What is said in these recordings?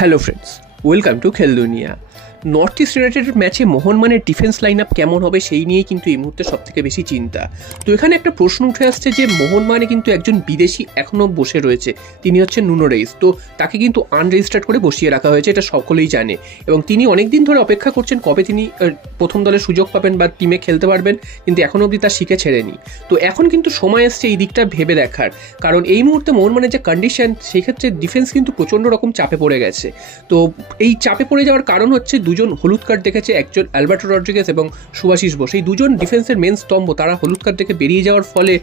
Hello friends, welcome to খেল দুনিয়া। North east ইউনাইটেডের ম্যাচে মোহনবাগানের ডিফেন্স লাইন আপ কেমন হবে সেই নিয়েই কিন্তু এই মুহূর্তে সবথেকে বেশি চিন্তা। তো এখানে একটা প্রশ্ন উঠে আসছে যে মোহনবাগানে কিন্তু একজন বিদেশি এখনও বসে রয়েছে, তিনি হচ্ছেন নুনো রেইস। তো তাকে কিন্তু আনরেজিস্টার্ড করে বসিয়ে রাখা হয়েছে, এটা সকলেই জানে, এবং তিনি অনেকদিন ধরে অপেক্ষা করছেন কবে তিনি প্রথম দলে সুযোগ পাবেন বা টিমে খেলতে পারবেন, কিন্তু এখনও অবধি তার শিখে ছেড়েনি। তো এখন কিন্তু সময় এসছে এই দিকটা ভেবে দেখার, কারণ এই মুহূর্তে মোহনবাগানের যে কন্ডিশন সেই ক্ষেত্রে ডিফেন্স কিন্তু প্রচণ্ড রকম চাপে পড়ে গেছে। তো এই চাপে পড়ে যাওয়ার কারণ হচ্ছে দুজন হলুদ কার্ড দেখেছে, একজন অ্যালবার্টো রড্রিগেজ এবং সুভাশিস বোস। এই দুজন ডিফেন্সের মেন স্তম্ভ, তারা হলুদ কার্ড থেকে বেরিয়ে যাওয়ার ফলে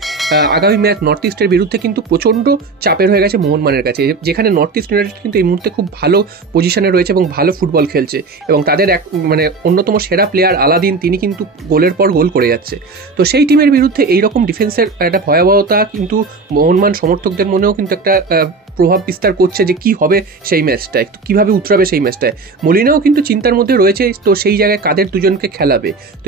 আগামী ম্যাচ নর্থ ইস্টের বিরুদ্ধে কিন্তু প্রচণ্ড চাপের হয়ে গেছে মোহনবাগানের কাছে, যেখানে নর্থ ইস্ট ইউনাইটেড কিন্তু এই মুহূর্তে খুব ভালো পজিশনে রয়েছে এবং ভালো ফুটবল খেলছে, এবং তাদের অন্যতম সেরা প্লেয়ার আলাদিন, তিনি কিন্তু গোলের পর গোল করে যাচ্ছে। তো সেই টিমের বিরুদ্ধে এইরকম ডিফেন্সের একটা ভয়াবহতা কিন্তু মোহনবাগান সমর্থকদের মনেও কিন্তু একটা প্রভাব বিস্তার করছে যে কি হবে সেই ম্যাচটায়, কীভাবে উতরাবে সেই ম্যাচটায়। মলিনাও কিন্তু চিন্তার মধ্যে রয়েছে, তো সেই জায়গায় কাদের দুজনকে খেলাবে। তো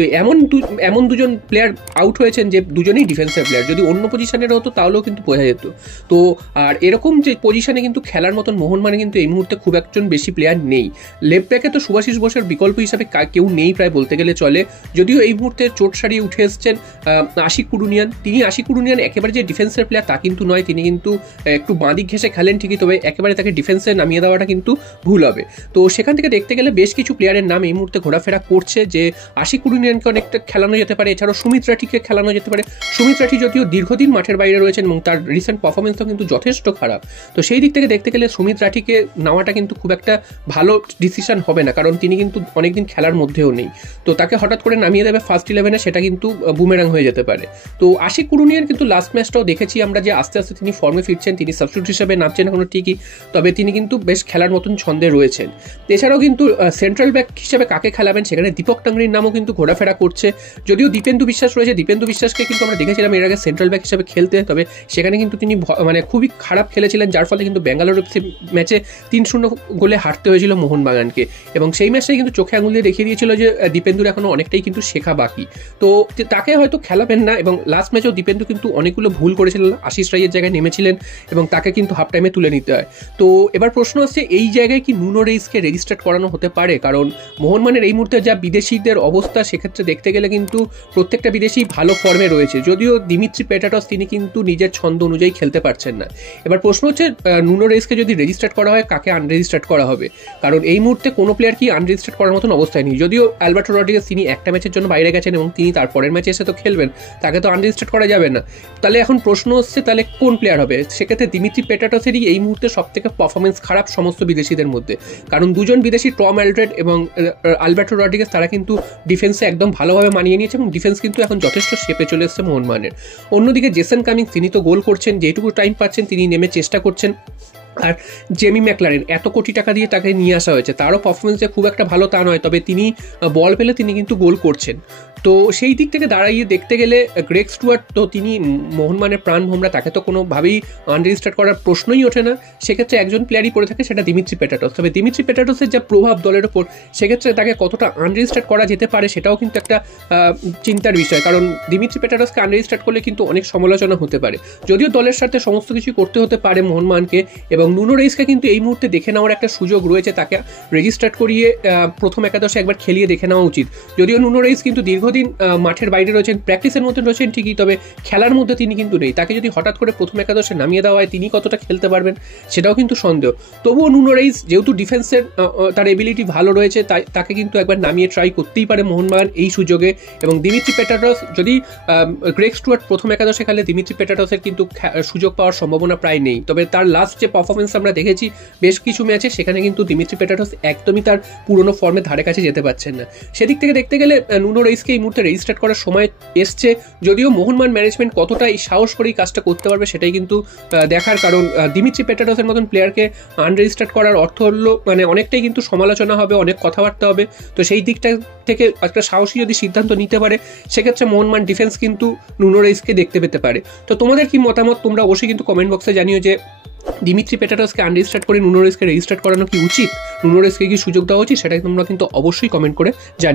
এমন দুজন প্লেয়ার আউট হয়েছেন যে দুজনেই ডিফেন্সের প্লেয়ার, যদি অন্য পজিশনের হতো তাহলেও কিন্তু বোঝা যেত। তো আর এরকম যে পজিশনে কিন্তু খেলার মতন মোহনবাগানে কিন্তু এই মুহূর্তে খুব একজন বেশি প্লেয়ার নেই। লেফট ব্যাকে তো সুভাশিস বোসের বিকল্প হিসাবে কেউ নেই প্রায় বলতে গেলে চলে, যদিও এই মুহূর্তে চোট সারিয়ে উঠে এসছেন আশিক কুরুনিয়ান। আশিক কুরুনিয়ান একেবারে যে ডিফেন্সের প্লেয়ার তা কিন্তু নয়, তিনি কিন্তু একটু বাঁদিক ঘেঁষে খেলেন ঠিকই, তবে একেবারে তাকে ডিফেন্সে নামিয়ে দেওয়াটা কিন্তু ভুল হবে। তো সেখান থেকে দেখতে গেলে বেশ কিছু প্লেয়ারের নাম এই মুহূর্তে ঘোরাফেরা করছে, যে আশিক কুরুনিয়ানকে অনেকটা খেলানো যেতে পারে, এছাড়াও সুমিত রাঠিকে খেলানো যেতে পারে। সুমিত রাঠি যদিও দীর্ঘদিন মাঠের বাইরে রয়েছেন এবং তার রিসেন্ট পারফরমেন্সও কিন্তু যথেষ্ট খারাপ, তো সেই দিক থেকে দেখতে গেলে সুমিত রাঠিকে নেওয়াটা কিন্তু খুব একটা ভালো ডিসিশন হবে না, কারণ তিনি কিন্তু অনেকদিন খেলার মধ্যেও নেই। তো তাকে হঠাৎ করে নামিয়ে দেবে ফার্স্ট 11-এ, সেটা কিন্তু বুমেরাং হয়ে যেতে পারে। তো আশিক কুরুনিয়ান কিন্তু লাস্ট ম্যাচটাও দেখেছি আমরা যে আস্তে আস্তে তিনি ফর্মে ফিরছেন, তিনি সাবস্টিটিউট হিসেবে নামছেন এখনো ঠিকই, তবে তিনি কিন্তু বেশ খেলার মতন ছন্দে রয়েছেন। এছাড়াও কিন্তু সেন্ট্রাল ব্যাক হিসেবে কাকে খেলাবেন সেখানে দীপক টাংরির নামও কিন্তু ঘোরাফেরা করছে, যদিও দীপেন্দু বিশ্বাস রয়েছে। দীপেন্দু বিশ্বাসকে কিন্তু আমরা দেখেছিলাম এর আগে সেন্ট্রাল ব্যাক হিসেবে খেলতে, তবে সেখানে কিন্তু তিনি খুবই খারাপ খেলেছিলেন, যার ফলে কিন্তু ব্যাঙ্গালোর ম্যাচে 3-0 গোলে হারতে হয়েছিল মোহনবাগানকে, এবং সেই ম্যাচটাই কিন্তু চোখে আঙুল দিয়ে দেখিয়ে দিয়েছিল যে দীপেন্দুর এখনো অনেকটাই কিন্তু শেখা বাকি। তো তাকে হয়তো খেলাবেন না, এবং লাস্ট ম্যাচেও দীপেন্দু কিন্তু অনেকগুলো ভুল করেছিলেন, আশিস রাইয়ের জায়গায় নেমেছিলেন এবং তাকে কিন্তু হাফ টাইমে তুলে নিতে হয়। তো এবার প্রশ্ন আসছে এই জায়গায় কি নুনো রেইসকে রেজিস্টার্ড করানো হতে পারে, কারণ মোহনবাগানের এই মুহূর্তে যা বিদেশিদের অবস্থা সেক্ষেত্রে দেখতে গেলে কিন্তু প্রত্যেকটা বিদেশি ভালো ফর্মে রয়েছে, যদিও দিমিত্রি পেটাটস তিনি কিন্তু নিজের ছন্দ অনুযায়ী খেলতে পারছেন না। এবার প্রশ্ন হচ্ছে নুনো রেইসকে যদি রেজিস্টার্ড করা হয় কাকে আনরেজিস্টার্ড করা হবে, কারণ এই মুহূর্তে কোনো প্লেয়ার কি আনরেজিস্টার্ড করার মতন অবস্থায় নেই। যদিও অ্যালবার্টো রড্রিগেজ তিনি একটা ম্যাচের জন্য বাইরে গেছেন এবং তিনি তারপরের ম্যাচে এসে তো খেলবেন, তাকে তো আনরেজিস্টার্ড করা যাবে না। তাহলে এখন প্রশ্ন হচ্ছে তাহলে কোন প্লেয়ার হবে, সেক্ষেত্রে দিমিত্রি পেটাটসেরই এই মুহূর্তে সবথেকে পারফরমেন্স খারাপ সমস্ত বিদেশিদের মধ্যে, কারণ দুজন বিদেশি টম অ্যালড্রেড এবং অ্যালবার্টো রড্রিগেজ তারা কিন্তু ডিফেন্সে একদম ভালোভাবে মানিয়ে নিয়েছে, এবং ডিফেন্স কিন্তু এখন যথেষ্ট শেপে চলে এসছে মোহনবাগানের। অন্যদিকে জেসন কামিংস তিনি তো গোল করছেন, যেটুকু টাইম পাচ্ছেন তিনি নেমে চেষ্টা করছেন। আর জেমি ম্যাকলারেন এত কোটি টাকা দিয়ে তাকে নিয়ে আসা হয়েছে, তারও পারফরমেন্স যে খুব একটা ভালো তা নয়, তবে তিনি বল পেলে তিনি কিন্তু গোল করছেন। তো সেই দিক থেকে দাঁড়িয়ে দেখতে গেলে গ্রেগ স্টুয়ার্ট তো তিনি মোহনবাগানের প্রাণ ভোমরা, তাকে তো কোনোভাবেই আনরেজিস্টার্ড করার প্রশ্নই ওঠে না। সেক্ষেত্রে একজন প্লেয়ারই পড়ে থাকে, সেটা দিমিত্রি পেটাটস। তবে দিমিত্রি পেটাটসের যা প্রভাব দলের ওপর, সেক্ষেত্রে তাকে কতটা আনরেজিস্টার্ড করা যেতে পারে সেটাও কিন্তু একটা চিন্তার বিষয়, কারণ দিমিত্রি পেটাটসকে আনরেজিস্টার্ড করলে কিন্তু অনেক সমালোচনা হতে পারে, যদিও দলের সাথে সমস্ত কিছু করতে হতে পারে মোহনবাগানকে, এবং নুনো রেইসকে কিন্তু এই মুহূর্তে দেখে নেওয়ার একটা সুযোগ রয়েছে, তাকে রেজিস্টার্ড করিয়ে প্রথম একাদশে একবার খেলিয়ে দেখে নেওয়া উচিত। যদিও নুনো রেইস কিন্তু দীর্ঘদিন মাঠের বাইরে রয়েছেন, প্র্যাকটিসের মধ্যে রয়েছেন ঠিকই, তবে খেলার মধ্যে তিনি কিন্তু নেই। তাকে যদি হঠাৎ করে প্রথম একাদশে নামিয়ে দেওয়া হয় তিনি কতটা খেলতে পারবেন সেটাও কিন্তু সন্দেহ। তবুও নুনো রেইস যেহেতু ডিফেন্সের তার এবিলিটি ভালো রয়েছে, তাই তাকে কিন্তু একবার নামিয়ে ট্রাই করতেই পারে মোহনবাগান এই সুযোগে। এবং দিমিত্রি পেটাটস যদি গ্রেগ স্টুয়ার্ট প্রথম একাদশে খেলে, দিমিত্রি পেটাটসের কিন্তু সুযোগ পাওয়ার সম্ভাবনা প্রায় নেই। তবে তার লাস্ট যে পারফরমেন্স আমরা দেখেছি বেশ কিছু ম্যাচে, সেখানে কিন্তু দিমিত্রি পেটাটস একদমই তার পুরনো ফর্মে ধারে কাছে যেতে পারছেন না। সেদিক থেকে দেখতে গেলে নুনো রেইসকে এই মুহূর্তে রেজিস্টার্ড করার সময় এসছে, যদিও মোহনবাগান ম্যানেজমেন্ট কতটা এই সাহস করেই কাজটা করতে পারবে সেটাই কিন্তু দেখার, কারণ দিমিত্রি পেটাটসের মতন প্লেয়ারকে আনরেজিস্টার্ড করার অর্থ হলো অনেকটাই কিন্তু সমালোচনা হবে, অনেক কথাবার্তা হবে। তো সেই দিকটা থেকে একটা সাহসী যদি সিদ্ধান্ত নিতে পারে, সেক্ষেত্রে মোহনবাগান ডিফেন্স কিন্তু নুনো রেইসকে দেখতে পেতে পারে। তো তোমাদের কি মতামত তোমরা অবশ্যই কিন্তু কমেন্ট বক্সে জানিও যে দিমিত্রি পেটাটসকে আনরেজিস্টার্ড করে নুনো রেইসকে রেজিস্টার্ড করানো কি উচিত, নুনো রেইসকে কি সুযোগ দেওয়া উচিত, সেটাই তোমরা কিন্তু অবশ্যই কমেন্ট করে জানিও।